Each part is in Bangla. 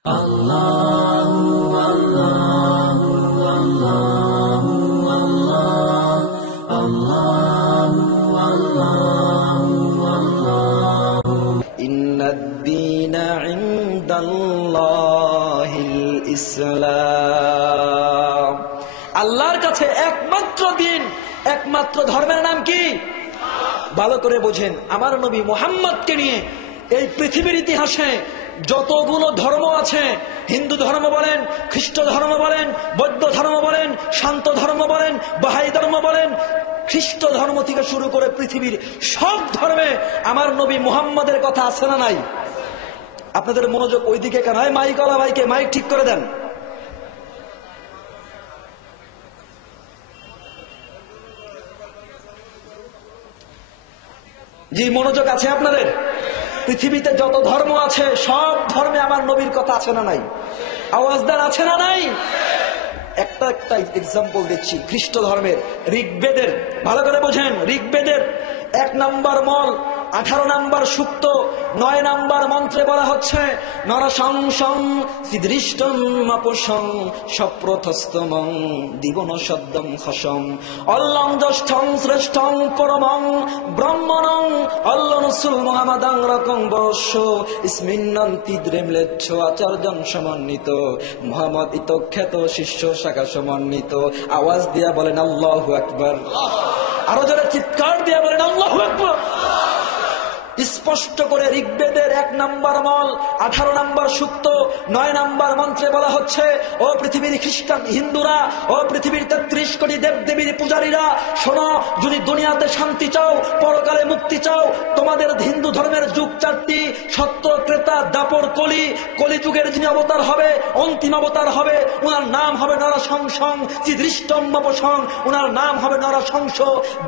ইন্নাদ-দীনা ইনদাল্লাহিল ইসলাম। আল্লাহর কাছে একমাত্র দিন, একমাত্র ধর্মের নাম কি? ভালো করে বোঝেন, আমার নবী মুহাম্মদকে নিয়ে এই পৃথিবীর ইতিহাসে যতগুলো ধর্ম আছে, হিন্দু ধর্ম বলেন, খ্রিস্ট ধর্ম বলেন, বৌদ্ধ ধর্ম বলেন, শান্ত ধর্ম বলেন, বাহাই ধর্ম বলেন, খ্রিস্ট ধর্ম থেকে শুরু করে পৃথিবীর সব ধর্মে আমার নবী মুহাম্মদের কথা আছে না নাই? আপনাদের মনোযোগ ওইদিকে কেন? হয় মাইক ওয়ালা ভাইকে মাইক ঠিক করে দেন। জি, মনোযোগ আছে আপনাদের? পৃথিবীতে যত ধর্ম আছে সব ধর্মে আমার নবীর কথা আছে না নাই? আওয়াজ দেন, আছে না নাই? একটা একটা এক্সাম্পল দিচ্ছি। খ্রিস্ট ধর্মের ঋগ্বেদের, ভালো করে বোঝেন, ঋগ্বেদের 1 নম্বর মল 18 নম্বর সূক্ত 9 নম্বর মন্ত্রে বলা হচ্ছে নরসংসং সিদৃষ্টং মপসং সপ্রথস্তমং দিবন শব্দং খসং অল্লং জ্যেষ্ঠং শ্রেষ্ঠং পরমং ব্রহ্মণং অল্লনসুল মুহাম্মাদাং রকং বর্ষ ইসমিন্নন্তি দ্রেমলেচ্ছ আচার্যং সমন্বিত মুহাম্মদ ইতখ্যাত শিষ্য শাখা সমন্বিত। আওয়াজ দিয়া বলেন আল্লাহু আকবার। আরো জোরে চিৎকার দিয়া বলেন আল্লাহু আকবার। স্পষ্ট করে ঋগ্বেদের 1 নম্বর মল 18 নম্বর সূক্ত 9 নম্বর মন্ত্রে বলা হচ্ছে, ও পৃথিবীর খ্রিস্টান হিন্দুরা, ও পৃথিবীর 33 কোটি দেবদেবীর পূজারীরা, শোনো, যদি দুনিয়াতে শান্তি চাও, পরকালে মুক্তি চাও, তোমাদের হিন্দু ধর্মের যুগ 4টি, সত্য, ত্রেতা, দাপর, কলি। কলিযুগের যিনি অবতার হবে, অন্তিম অবতার হবে, উনার নাম হবে নরসংসং চিদৃষ্টং মপসং, উনার নাম হবে নরসংস।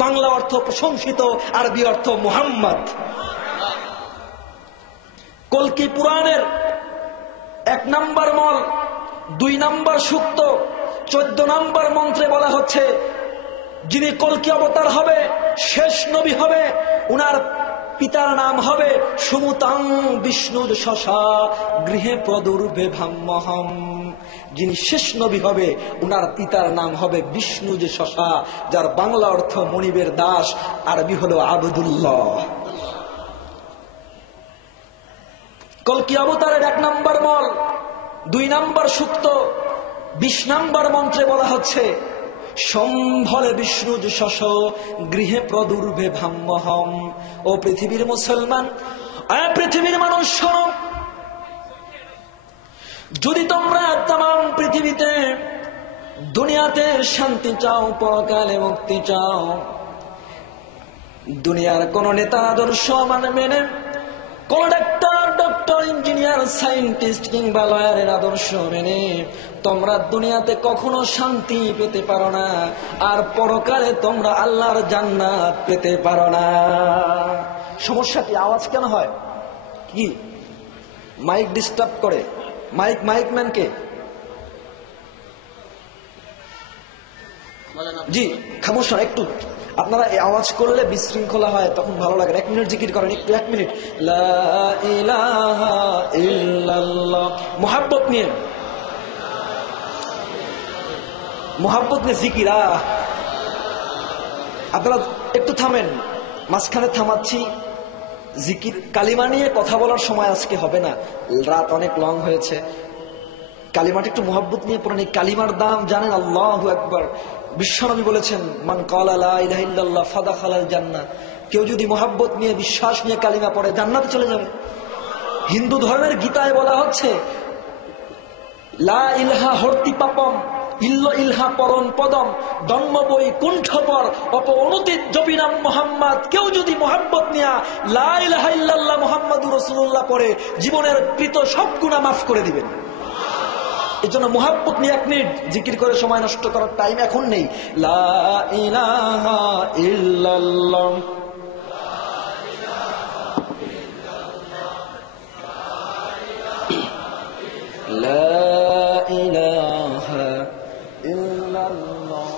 বাংলা অর্থ প্রশংসিত, আরবি অর্থ মুহাম্মদ। কল্কি পুরাণের 1 নম্বর মল 2 নম্বর সূক্ত 14 নম্বর মন্ত্রে বলা হচ্ছে, যিনি কল্কি অবতার হবে, শেষ নবী হবে, উনার পিতার নাম হবে সুমুতাং বিষ্ণুর শশা গৃহে প্রদুর্ভে ভাম্যহম। যিনি শেষ নবী হবে, উনার পিতার নাম হবে বিষ্ণু যে শশা, যার বাংলা অর্থ মনিবের দাস, আরবি হলো আবদুল্লাহ। কল্কি অবতারের 1 নম্বর মল 2 নম্বর সূক্ত 20 নম্বর মন্ত্রে বলা হচ্ছে, সম্ভলে বিষ্ণু যশস গৃহে প্রদুর্ভে ভাম্যহম। ও পৃথিবীর মুসলমান, পৃথিবীর মানুষ, শোনো, যদি তোমরা তাম পৃথিবীতে দুনিয়াতে শান্তি চাও, পরকালে মুক্তি চাও, দুনিয়ার কোন নেতা আদর্শ মেনে, কোন ডাক্তার, ডক্টর, ইঞ্জিনিয়ার, সায়েন্টিস্ট কিংবা লয়ারের আদর্শ মেনে তোমরা দুনিয়াতে কখনো শান্তি পেতে পারো না, আর পরকালে তোমরা আল্লাহর জান্নাত পেতে পারো না। সমস্যাটি আওয়াজ কেন হয়? কি মাইক ডিস্টার্ব করে? মাইকম্যানকে জি খামোশ একটু, আপনারা এই আওয়াজ করলে বিশৃঙ্খলা হয়, তখন ভালো লাগে। 1 মিনিট জিকির করেন, একটু 1 মিনিট। লা ইলাহা ইল্লাল্লাহ। মুহাব্বত নিয়ে জিকির। আপনারা একটু থামেন, মাঝখানে থামাচ্ছি। জিকির কালিমা নিয়ে কথা বলার সময় আজকে হবে না, রাত অনেক লং হয়েছে। কালিমাটা একটু মুহাব্বত নিয়ে পড়েন। এই কালিমার দাম জানেন? আল্লাহু আকবার। বিশ্বনবী বলেছেন, মান ক্বালা লা ইলাহা ইল্লাল্লাহ ফাদাখালাল জান্নাহ। কেউ যদি মুহাব্বত নিয়ে, বিশ্বাস নিয়ে কালিমা পড়ে, জান্নাতে চলে যাবে। হিন্দু ধর্মের গীতায় বলা হচ্ছে, লা ইলাহা হর্তি পাপম ইল্ল ইলহা পরম পদম দন্ম বই কুণ্ঠপর অপ অনুদিত জবিনাম মুহাম্মদ। কেউ যদি মুহাব্বত নিয়া লা ইলাহা ইল্লাল্লাহ মুহাম্মাদুর রাসূলুল্লাহ পড়ে, জীবনের কৃত সব গুনাহ মাফ করে দিবেন। এই জন্য মুহাব্বত নিয়ে 1 মিনিট জিকির করে সময় নষ্ট করার টাইম এখন নেই। লা ইলাহা ইল্লাল্লাহ, লা ইলাহা ইল্লাল্লাহ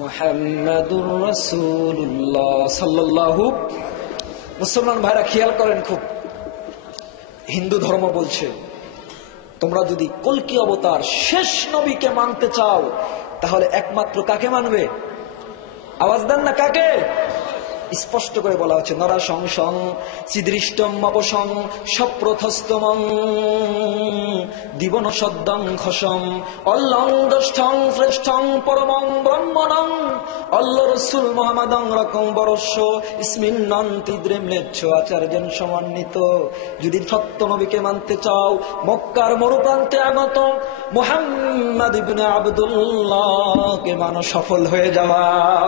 মুহাম্মাদুর রাসূলুল্লাহ সাল্লাল্লাহু। মুসলমান ভাইরা খেয়াল করেন খুব, হিন্দু ধর্ম বলছে তোমরা যদি কল্কি অবতার শেষ নবীকে মানতে চাও তাহলে একমাত্র কাকে মানবে? আওয়াজ দেন না, কাকে? স্পষ্ট করে বলা হচ্ছে, নরা সংসং চিদৃষ্টম অপসং সপ্রথস্তমং দিবন সদ্যং খসম অল্লং দষ্ঠং শ্রেষ্ঠং পরমং ব্রহ্মণং অল্ল রসুল মোহাম্মদং রকম বরস্য ইসমিন্নন তিদ্রেমলেচ্ছ আচার্যেন সমন্বিত। যদি সত্য নবীকে মানতে চাও মক্কার মরুপ্রান্তে আগত মুহাম্মদ ইবনে আব্দুল্লাহকে মানো, সফল হয়ে যাওয়া।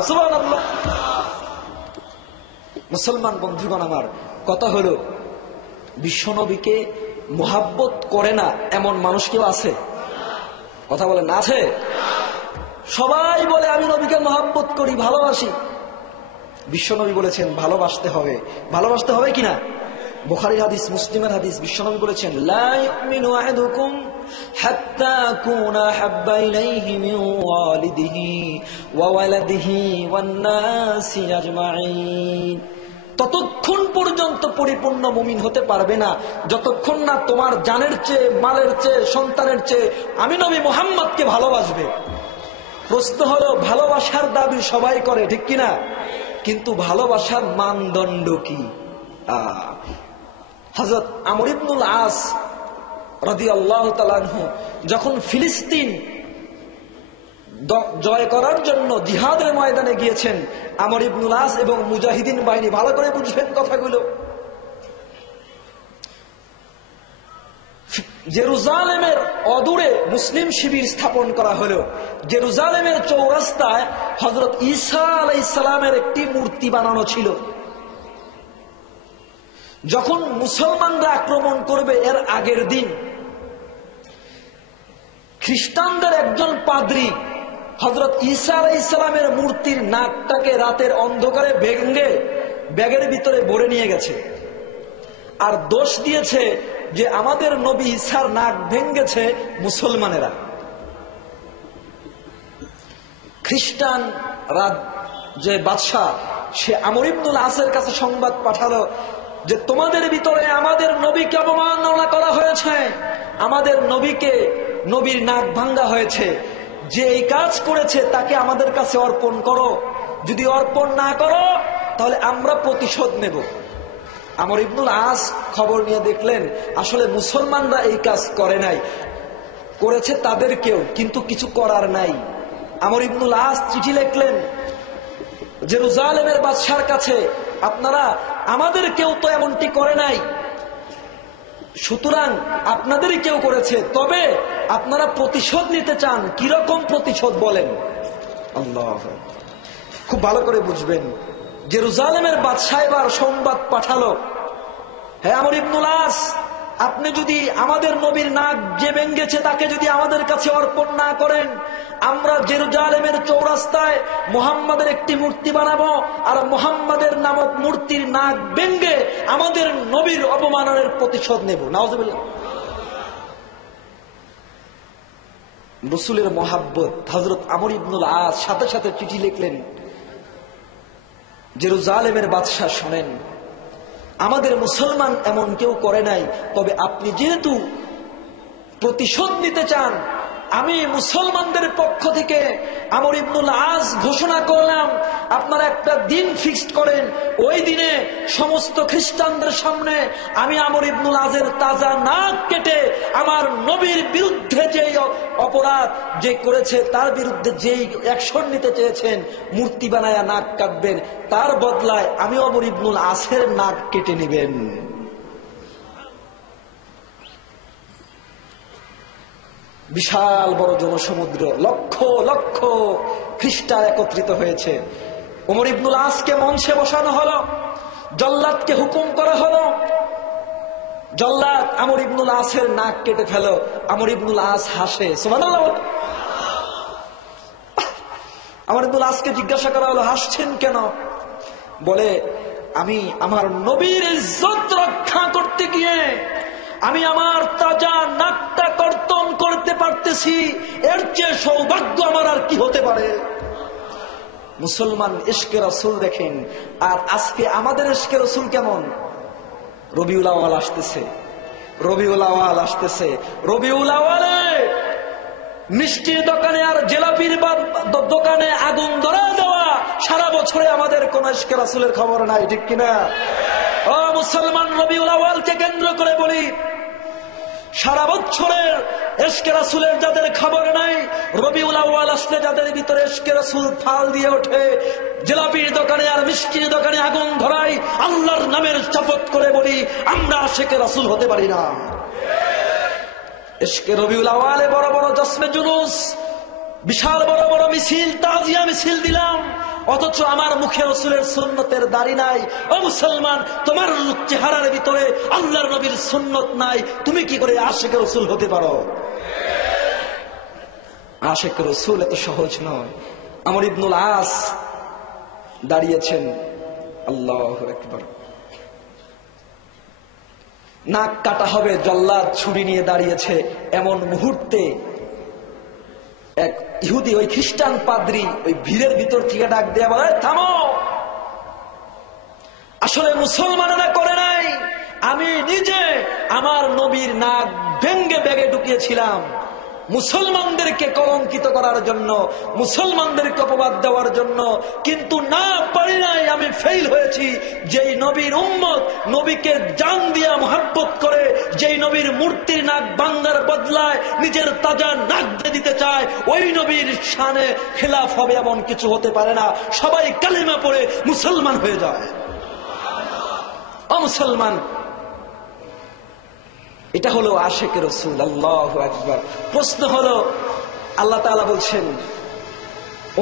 সুবহানাল্লাহ। মুসলমান বন্ধুগণ আমার, কথা হলো বিশ্বনবীকে মোহাব্বত করে না এমন মানুষ কেউ আছে? কথা বলেন, আছে? সবাই বলে আমি নবীকে মোহাব্বত করি, ভালোবাসি। বিশ্বনবী বলেছেন ভালোবাসতে হবে। ভালোবাসতে হবে কিনা? বুখারীর হাদিস, মুসলিমের হাদিস, বিশ্বনবী বলেছেন লা ইউমিনু আহাদুকুম হাত্তা আকুনা হাব্বা ইলাইহি মিন ওয়ালিদিহি ওয়া ওয়ালাদিহি ওয়ান নাসি আজমাইন। ততক্ষণ পর্যন্ত পরিপূর্ণ মুমিন হতে পারবে না যতক্ষণ না তোমার জানের চেয়ে, মালের চেয়ে, সন্তানের চেয়ে আমি নবী মুহাম্মদকে ভালোবাসবে। প্রশ্ন হলো, ভালোবাসার দাবি সবাই করে, ঠিক কিনা? কিন্তু ভালোবাসার মানদণ্ড কি? হযরত আমর ইবনুল আস রাদিয়াল্লাহু তাআলা আনহু যখন ফিলিস্তিন জয় করার জন্য জিহাদের ময়দানে গিয়েছেন, আমর ইবনুল আস এবং মুজাহিদিন বাহিনী, ভালো করে বুঝবেন কথাগুলো, জেরুজালেমের অদূরে মুসলিম শিবির স্থাপন করা হলো। জেরুজালেমের চৌরাস্তায় হযরত ঈসা আলাইহিস সালামের একটি মূর্তি বানানো ছিল। যখন মুসলমানরা আক্রমণ করবে এর আগের দিন খ্রিস্টানদের একজন পাদ্রী হযরত ঈসা আলাইহিস সালামের মূর্তির নাকটাকে রাতের অন্ধকারে ভেঙে ব্যাগের ভিতরে ভরে নিয়ে গেছে, আর দোষ দিয়েছে যে আমাদের নবী ঈসার নাক ভেঙেছে মুসলমানেরা। খ্রিস্টান যে বাদশাহ, সে আমর ইবনুল আসের কাছে সংবাদ পাঠালো যে তোমাদের ভিতরে আমাদের নবীকে অবমাননা করা হয়েছে, আমাদের নবীর নাক ভাঙ্গা হয়েছে। যে এই কাজ করেছে তাকে আমাদের কাছে অর্পণ করো, যদি অর্পণ না করো তাহলে আমরা প্রতিশোধ নেব। আমর ইবনুল আস খবর নিয়ে দেখলেন আসলে মুসলমানরা এই কাজ করে নাই, করেছে তাদের কেউ, কিন্তু কিছু করার নাই। আমর ইবনুল আস চিঠি লিখলেন জেরুজালেমের বাদশার কাছে, আপনারা আমাদের কেউ তো এমনটি করে নাই, সুতরাং আপনাদেরই কেউ করেছে, তবে আপনারা প্রতিশোধ নিতে চান, কিরকম প্রতিশোধ বলেন? আল্লাহ, খুব ভালো করে বুঝবেন। জেরুজালেমের বাদশা এবার সংবাদ পাঠালো, হে আমর ইবনুল আস, আপনি যদি আমাদের নবীর নাক যে ভেঙেছে তাকে যদি আমাদের কাছে অর্পণ না করেন, আমরা জেরুজালেমের চৌরাস্তায় মুহাম্মাদের একটি মূর্তি বানাবো, আর মুহাম্মাদের নামক মূর্তির নাক ভেঙে আমাদের নবীর অপমানের প্রতিশোধ নেব। নাউজুবিল্লাহ। রাসূলের মহাব্বত, হযরত আমর ইবনুল আস সাথে সাথে চিঠি লিখলেন, জেরুজালেমের বাদশা শোনেন, আমাদের মুসলমান এমন কেউ করে নাই, তবে আপনি যেহেতু প্রতিশোধ নিতে চান, আমি মুসলমানদের পক্ষ থেকে আমর ইবনুল আস ঘোষণা করলাম আপনারা একটা দিন ফিক্সড করেন, ওই দিনে সমস্ত খ্রিস্টানদের সামনে আমি আমর ইবনুল আজের তাজা নাক কেটে আমার নবীর বিরুদ্ধে যেই অপরাধ যে করেছে তার বিরুদ্ধে যেই অ্যাকশন নিতে চেয়েছেন, মূর্তি বানায়া নাক কাটবেন, তার বদলায় আমি আমর ইবনুল আসের নাক কেটে নেবেন। বিশাল বড় জনসমুদ্র, লক্ষ লক্ষ খ্রিস্টান একত্রিত হয়েছে। ওমর ইবনুল আসকে মঞ্চে বসানো হলো, জল্লাদকে হুকুম করা হলো, জল্লাদ আমর ইবনুল আসের নাক কেটে ফেল। আমর ইবনুল আস হাসে, সুবহানাল্লাহ। আমর ইবনুল আসকে জিজ্ঞাসা করা হলো, হাসছেন কেন? বলে, আমি আমার নবীর ইজ্জত রক্ষা করতে গিয়ে আমি আমার তাজা নাকটা কর্তন করতে পারতেছি, এর চেয়ে সৌভাগ্য আমার আর কি হতে পারে? মুসলমান ইশকে রাসূল দেখেন, আর আজকে আমাদের ইশকে রাসূল কেমন? রবিউল আউয়াল আসতেছে, রবিউল আওয়াল আসতেছে, রবিউল আওয়ালে মিষ্টির দোকানে আর জিলাপির দোকানে আগুন ধরা দেওয়া, সারা বছরে আমাদের কোন ইশকে রাসূলের খবর নাই, ঠিক কিনা? ও মুসলমান, রবিউল আওয়ালকে কেন্দ্র করে বলি, সারা বছরের ইশকে রাসূলের যাদের খবর নাই, রবিউল আউয়াল আসলে যাদের ভিতরে ইশকে রাসূল ফাল দিয়ে ওঠে, জিলাপির দোকানে আর মিষ্টির দোকানে আগুন ধরায়, আল্লাহর নামের শপথ করে বলি, আমরা আশিকে রাসূল হতে পারি না। ইশকে রবিউল আউয়ালে বড় বড় জশ্নে জুলুস, বিশাল বড় বড় মিছিল, তাজিয়া মিছিল দিলাম, অথচ আমার মুখে রাসূলের সুন্নতের দাড়ি নাই। ও মুসলমান, তোমার চেহারার ভিতরে আল্লাহর নবীর সুন্নত নাই, তুমি কি করে আশিকে রাসূল হতে পারো? আশিকে রাসূল এত সহজ নয়। আমর ইবনুল আস দাঁড়িয়েছেন, আল্লাহু আকবার, নাক কাটা হবে, জল্লাদ ছুরি নিয়ে দাঁড়িয়েছে, এমন মুহূর্তে এক ইহুদি, ওই খ্রিস্টান পাদ্রী, ওই ভিড়ের ভিতর থেকে ডাক দেয়া বলে, থামো, আসলে মুসলমানেরা করে নাই, আমি নিজে আমার নবীর নাক ভেঙ্গে ব্যাগে ঢুকিয়েছিলাম মুসলমানদেরকে কলঙ্কিত করার জন্য, মুসলমানদেরকে অপবাদ দেওয়ার জন্য, কিন্তু না পারি নাই, আমি ফেল হয়েছি। যেই নবীর উম্মত নবীকে জান দিয়া মুহাব্বত করে, যেই নবীর মূর্তির নাক ভাঙার বদলায় নিজের তাজা নাক দিয়ে দিতে চায়, ওই নবীর শানে খেলাফ হবে এমন কিছু হতে পারে না। সবাই কালেমা পড়ে মুসলমান হয়ে যায়। ও মুসলমান, এটা হলো আশিকে রাসূল। আল্লাহু আকবার। প্রশ্ন হলো, আল্লাহ তাআলা বলছেন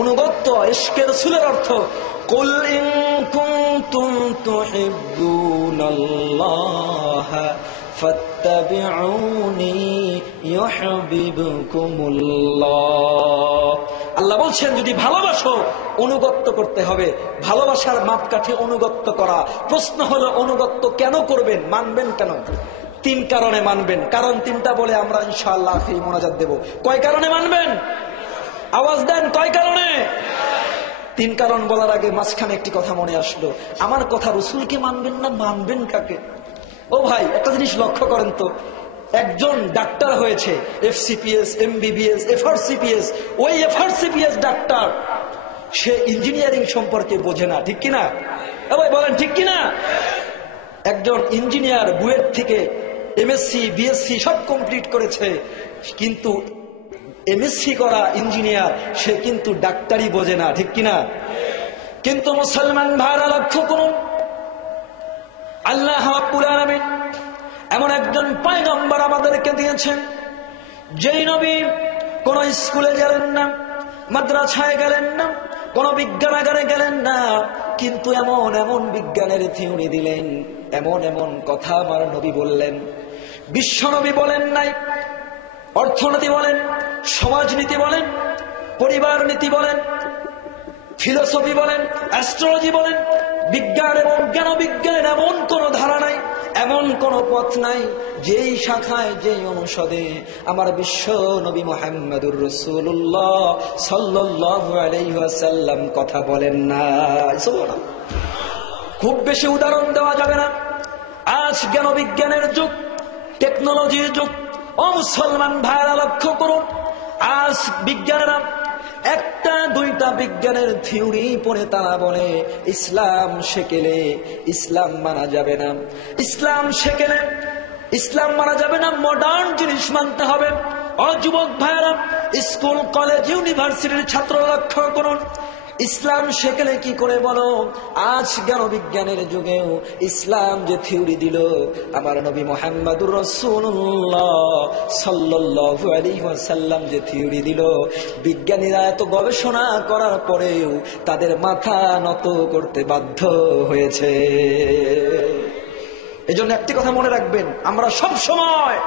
অনুগত্য, ইশকে রাসূলের অর্থ, কুল ইন কুনতুম তুহিব্বুনাল্লাহ ফাত্তাবিউনি ইউহিব্বুকুমুল্লাহ। আল্লাহ বলছেন যদি ভালোবাসো অনুগত্য করতে হবে, ভালোবাসার মাপকাঠি অনুগত্য করা। প্রশ্ন হলো অনুগত্য কেন করবেন, মানবেন কেন? 3 কারণে মানবেন। কারণ 3টা বলে আমরা ইনশাআল্লাহ আখিরি মোনাজাত দেব। কয় কারণে মানবেন? আওয়াজ দেন, কয় কারণে? 3 কারণ বলার আগে মাঝখানে একটি কথা মনে আসলো, আমার কথা রাসূলকে মানবেন না, মানবেন কাকে? ও ভাই, একটা জিনিস লক্ষ্য করেন তো, একজন ডাক্তার হয়েছে, FCPS, MBBS, FRCPS, ওই FRCPS ডাক্তার, সে ইঞ্জিনিয়ারিং সম্পর্কে বোঝে না, ঠিক কিনা? ভাই বলেন ঠিক কিনা? একজন ইঞ্জিনিয়ার বুয়েট থেকে MSc, BSc সব কমপ্লিট করেছে, কিন্তু MSc করা ইঞ্জিনিয়ার, সে কিন্তু ডাক্তারি বোঝে না, ঠিক কিনা? কিন্তু মুসলমান ভাইরা লক্ষ্য করুন, আল্লাহ রাব্বুল আলামিন এমন একজন পয়গম্বর আমাদেরকে দিয়েছেন, যেই নবী কোন স্কুলে গেলেন না, মাদ্রাসায় গেলেন না, কোন বিজ্ঞানাগারে গেলেন না, কিন্তু এমন এমন বিজ্ঞানের থিওরি দিলেন, এমন এমন কথা আমার নবী বললেন, বিশ্ব নবী বলেন নাই। অর্থনীতি বলেন, সমাজনীতি বলেন, পরিবার নীতি বলেন, ফিলোসফি বলেন, অ্যাস্ট্রোলজি বলেন, বিজ্ঞান এবং জ্ঞান বিজ্ঞানের এমন কোন ধারা নাই, এমন কোন পথ নাই যেই শাখায়, যেই অনুষদে আমার বিশ্ব নবী মুহাম্মদুর রাসূলুল্লাহ সাল্লাল্লাহু আলাইহি ওয়াসাল্লাম কথা বলেন না। খুব বেশি উদাহরণ দেওয়া যাবে না। আজ জ্ঞান বিজ্ঞানের যুগ, টেকনোলজির যুগ। ও মুসলমান ভাইরা লক্ষ্য করুন, আজ বিজ্ঞানীরা 1টা 2টা বিজ্ঞানের থিওরি পড়ে তারা বলে ইসলাম শেখেলে ইসলাম মানা যাবে না, ইসলাম শেখেলে ইসলাম মানা যাবে না, মডার্ন জিনিস মানতে হবে। ও যুবক ভাইরা, স্কুল, কলেজ, ইউনিভার্সিটির ছাত্র লক্ষ্য করুন, ইসলাম শেখেলে কি করে বলো? আজ জ্ঞান বিজ্ঞানের যুগেও ইসলাম যে থিওরি দিল, আমার নবী মুহাম্মদুর রাসূলুল্লাহ সাল্লাল্লাহু আলাইহি ওয়াসাল্লাম যে থিওরি দিল, বিজ্ঞানীরা এত গবেষণা করার পরেও তাদের মাথা নত করতে বাধ্য হয়েছে। এজন্য একটি কথা মনে রাখবেন, আমরা সব সময়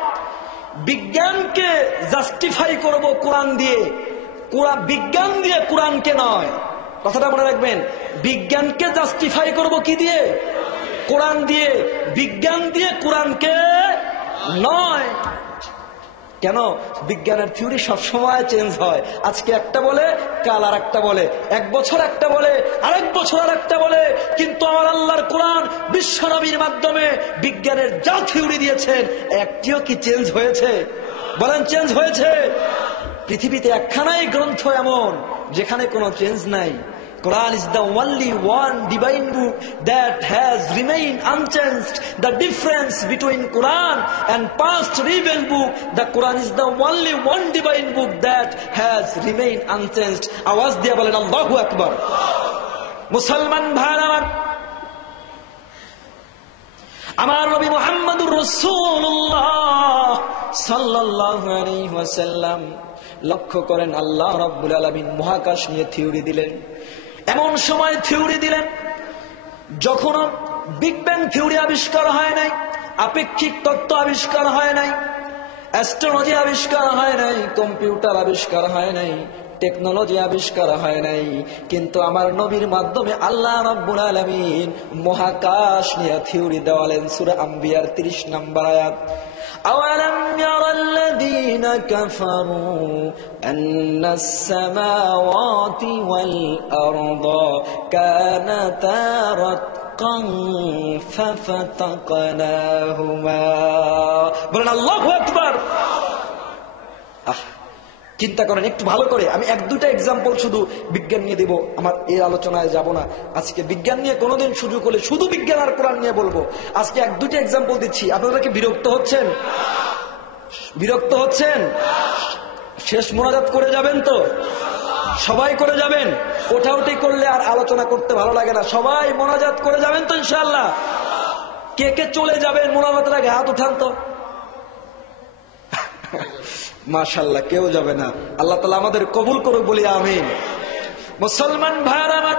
বিজ্ঞানকে জাস্টিফাই করব কোরআন দিয়ে, বিজ্ঞান দিয়ে কোরআনকে নয়। কথাটা মনে রাখবেন, বিজ্ঞানকে জাস্টিফাই করব কি দিয়ে? কোরআন দিয়ে। বিজ্ঞান দিয়ে কোরআনকে নয়। কেন? বিজ্ঞানের থিওরি সবসময় চেঞ্জ হয়। আজকে একটা বলে, কাল আর একটা বলে, এক বছর একটা বলে, আরেক বছর আর একটা বলে। কিন্তু আমার আল্লাহর কোরআন বিশ্ব নবীর মাধ্যমে বিজ্ঞানের যা থিওরি দিয়েছেন, একটিও কি চেঞ্জ হয়েছে? বলেন, চেঞ্জ হয়েছে? পৃথিবীতে একখানাই গ্রন্থ এমন যেখানে কোনো চেঞ্জ নাই। Quran is the only one divine book that has remained unchanged. The difference between Quran and past rebel book, the Quran is the only one divine book that has remained unchanged. আওয়াজ দিয়ে বলেন আল্লাহু আকবার। মুসলমান ভাইরা আমার নবী মুহাম্মদুর রাসূলুল্লাহ সাল্লাল্লাহু আলাইহি ওয়াসাল্লাম লক্ষ্য করেন, আল্লাহ রাব্বুল আলামিন মহাকাশ নিয়ে থিওরি দিলেন। এমন সময় থিওরি দিলেন যখন বিগ ব্যাং থিওরি আবিষ্কার হয় নাই, আপেক্ষিক তত্ত্ব আবিষ্কার হয় নাই, অ্যাস্ট্রোলজি আবিষ্কার হয় নাই, কম্পিউটার আবিষ্কার হয় নাই, টেকনোলজি আবিষ্কার হয় নাই। কিন্তু আমার নবীর মাধ্যমে আল্লাহ রাব্বুল আলামিন মহাকাশ নিয়ে থিওরি দেওয়ালেন। সূরা আম্বিয়ার 30 নম্বর আয়াত। أَوَلَمْ يَرَ الَّذِينَ كَفَرُوا أَنَّ السَّمَاوَاتِ وَالْأَرْضَ كَانَتَا رَتْقًا فَفَتَقْنَاهُمَا। বলেন আল্লাহু আকবার। চিন্তা করেন একটু ভালো করে। আমি এক দুটা এক্সাম্পল শুধু বিজ্ঞান নিয়ে দেব, আমার এই আলোচনায় যাব না। আজকে বিজ্ঞান নিয়ে কোনোদিন সুযোগ হলে শুধু বিজ্ঞান আর কোরআন নিয়ে বলবো। আজকে এক দুটা এক্সাম্পল দিচ্ছি। আপনারা কি বিরক্ত হচ্ছেন? বিরক্ত হচ্ছেন? শেষ মোনাজাত করে যাবেন তো? সবাই করে যাবেন? ওঠাউটি করলে আর আলোচনা করতে ভালো লাগে না। সবাই মোনাজাত করে যাবেন তো ইনশাআল্লাহ? কে কে চলে যাবেন মোনাজাতের আগে হাত উঠান তো। মাশাআল্লাহ, কেউ যাবে না। আল্লাহ তাআলা আমাদের কবুল করুক, বলি আমিন। মুসলমান ভাইরা আমার,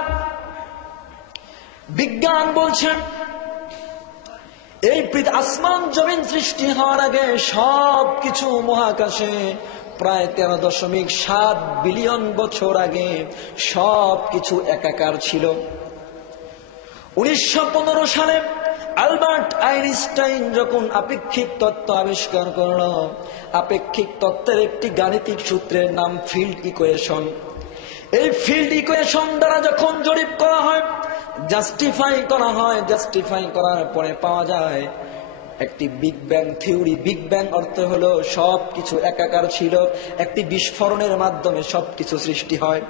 বিজ্ঞান বলছেন এই আসমান জমিন সৃষ্টি হওয়ার আগে সবকিছু মহাকাশে প্রায় 13.7 বিলিয়ন বছর আগে সবকিছু একাকার ছিল। 1915 সালে আলবার্ট আইনস্টাইন যখন আপেক্ষিক তত্ত্ব আবিষ্কার করল, আপেক্ষিক তত্ত্বের একটি গাণিতিক সূত্রের নাম ফিল্ড ইকুয়েশন। এই ফিল্ড ইকুয়েশন দ্বারা যখন জরিপ করা হয়, জাস্টিফাই করা হয়, জাস্টিফাই করার পরে পাওয়া যায় একটি big bang theory. Big bang অর্থ হলো সবকিছু একাকার ছিল, একটি বিস্ফোরণের মাধ্যমে সবকিছু সৃষ্টি হয়।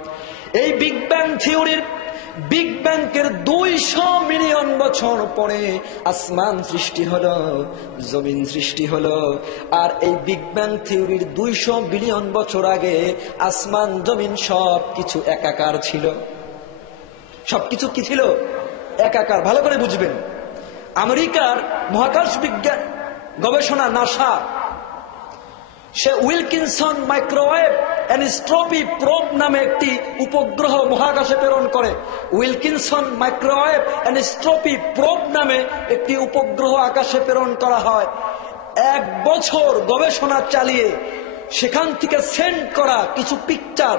এই বিগ ব্যাং থিওরির বিগ ব্যাংকের 200 মিলিয়ন বছর পরে আসমান সৃষ্টি হলো, জমিন সৃষ্টি হলো। আর এই বিগ ব্যাং থিওরির 200 বিলিয়ন বছর আগে আসমান জমিন সবকিছু একাকার ছিল। সবকিছু কি ছিল? একাকার। ভালো করে বুঝবেন। আমেরিকার মহাকাশ বিজ্ঞান গবেষণা নাসা, সে উইলকিনসন মাইক্রোওয়েভ অ্যানিস্ট্রপি প্রোব নামে একটি উপগ্রহ মহাকাশে প্রেরণ করে। উইলকিনসন মাইক্রোওয়েভ অ্যানিস্ট্রপি প্রোব নামে একটি উপগ্রহ আকাশে প্রেরণ করা হয়। 1 বছর গবেষণা চালিয়ে সেখান থেকে সেন্ড করা কিছু পিকচার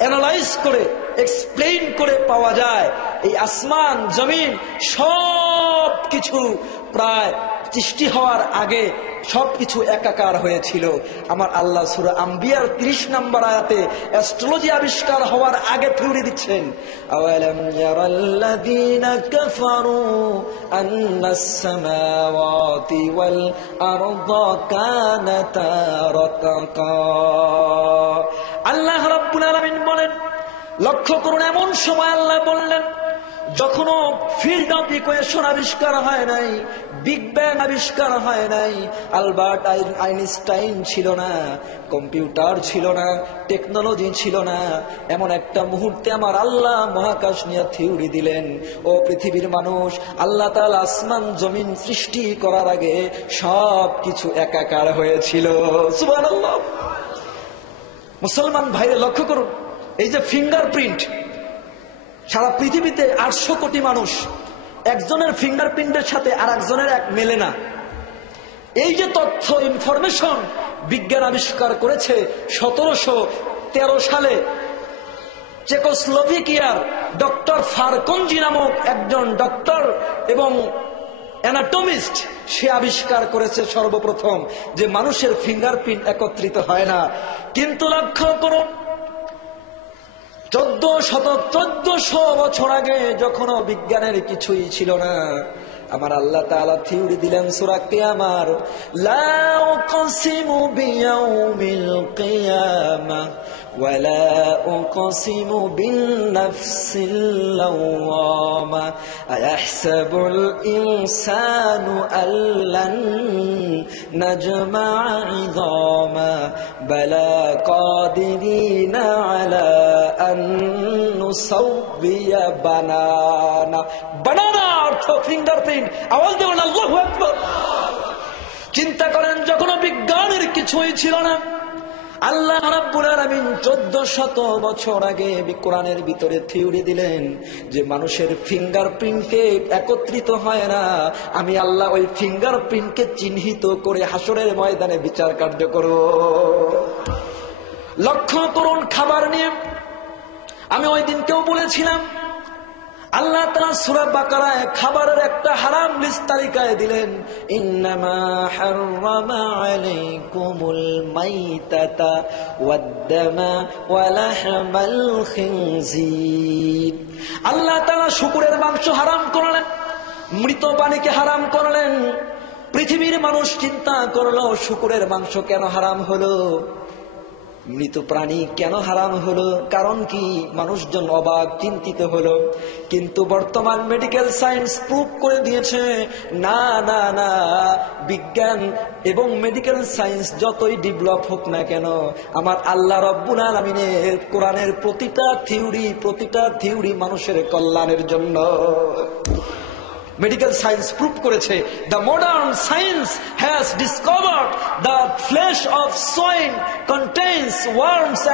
অ্যানালাইজ করে এক্সপ্লেইন করে পাওয়া যায় এই আসমান জমিন সব কিছু প্রায় সৃষ্টি হওয়ার আগে সবকিছু একাকার হয়েছিল। আমার আল্লাহ সূরা আম্বিয়ার 30 নম্বর আয়াতে অ্যাস্ট্রোলজি আবিষ্কার হওয়ার আগে থিওরি দিচ্ছেন, আওয়ালাম ইয়ারাল্লাযীনা কাফারু আন্নাস সামাওয়াতি ওয়াল আরদা কানাতা রাতকা। আল্লাহ রাব্বুল আলামিন বলেন, লক্ষ্য করুন, এমন সময় আল্লাহ বললেন যখনও ফিল্ড অফ ইকুয়েশন আবিষ্কার হয় নাই, বিগ ব্যাং আবিষ্কার হয় নাই, আলবার্ট আইনস্টাইন ছিল না, কম্পিউটার ছিল না, টেকনোলজি ছিল না, এমন একটা মুহূর্তে আমার আল্লাহ মহাকাশ নিয়ে থিওরি দিলেন। ও পৃথিবীর মানুষ, আল্লাহ তাআলা আসমান জমিন সৃষ্টি করার আগে সব কিছু একাকার হয়েছিল। সুবহানাল্লাহ। মুসলমান ভাইরা লক্ষ্য করুন, এই যে ফিঙ্গারপ্রিন্ট, সারা পৃথিবীতে 800 কোটি মানুষ, একজনের ফিঙ্গারপ্রিন্টের সাথে আর একজনের এক মেলে না। এই যে তথ্য ইনফরমেশন বিজ্ঞান আবিষ্কার করেছে 1713 সালে চেকোস্লোভাকিয়ার ডক্টর ফারকনজি নামক একজন ডক্টর এবং অ্যানাটমিস্ট, সে আবিষ্কার করেছে সর্বপ্রথম যে মানুষের ফিঙ্গারপ্রিন্ট একত্রিত হয় না। কিন্তু লক্ষ্য করুন, 1400 বছর আগে যখন বিজ্ঞানের কিছুই ছিল না, আমার আল্লাহ তাআলা থিওরি দিলেন সূরা কিয়ামার, লা উকসিমু বিয়াউমিল কিয়ামাহ ওয়া লা উকসিমু বিন নাফসিল লাওয়ামা আয়াহসাবুল ইনসানু আল্লান নাজমা'a ইযামা বালা কাদিরিনা আলা আন নুসাউবিয়া বানানা। বানানা অর্থ ফিঙ্গারপ্রিন্ট। আওয়াজ দেবেন আল্লাহু আকবার। চিন্তা করেন, যখন বিজ্ঞানের কিছুই ছিল না, আল্লাহ রাব্বুল আলামিন 1400 বছর আগে কোরআনের ভিতরে থিওরি দিলেন যে মানুষের ফিঙ্গারপ্রিন্টকে একত্রিত হয় না, আমি আল্লাহ ওই ফিঙ্গারপ্রিন্টকে চিহ্নিত করে হাসরের ময়দানে বিচার কার্য করব। লক্ষ্য করুন, খাবার নিয়ে আমি ওই দিনকেও বলেছিলাম, আল্লাহ তাআলা সূরা বাকারায় খাবারের একটা হারাম লিস্ট তালিকায় দিলেন, ইন্নামা হাররামা আলাইকুমুল মাইতাতা ওয়াদ-দামা ওয়া লাহমাল খিনজির। আল্লাহ তাআলা শুকরের মাংস হারাম করলেন, মৃত প্রাণীকে হারাম করলেন। পৃথিবীর মানুষ চিন্তা করলো শুকরের মাংস কেন হারাম হলো, মৃত প্রাণী কেন হারাম হলো, কারণ কি? মানুষজন অবাক, চিন্তিত হলো। কিন্তু বর্তমান মেডিকেল সায়েন্স প্রুভ করে দিয়েছে, না না না, বিজ্ঞান এবং মেডিকেল সায়েন্স যতই ডেভেলপ হোক না কেন, আমার আল্লাহ রাব্বুল আলামিনের কোরআনের প্রতিটা থিওরি মানুষের কল্যাণের জন্য। মেডিকেল সায়েন্স প্রুভ করেছে, the modern science has discovered the flash of swine contains worms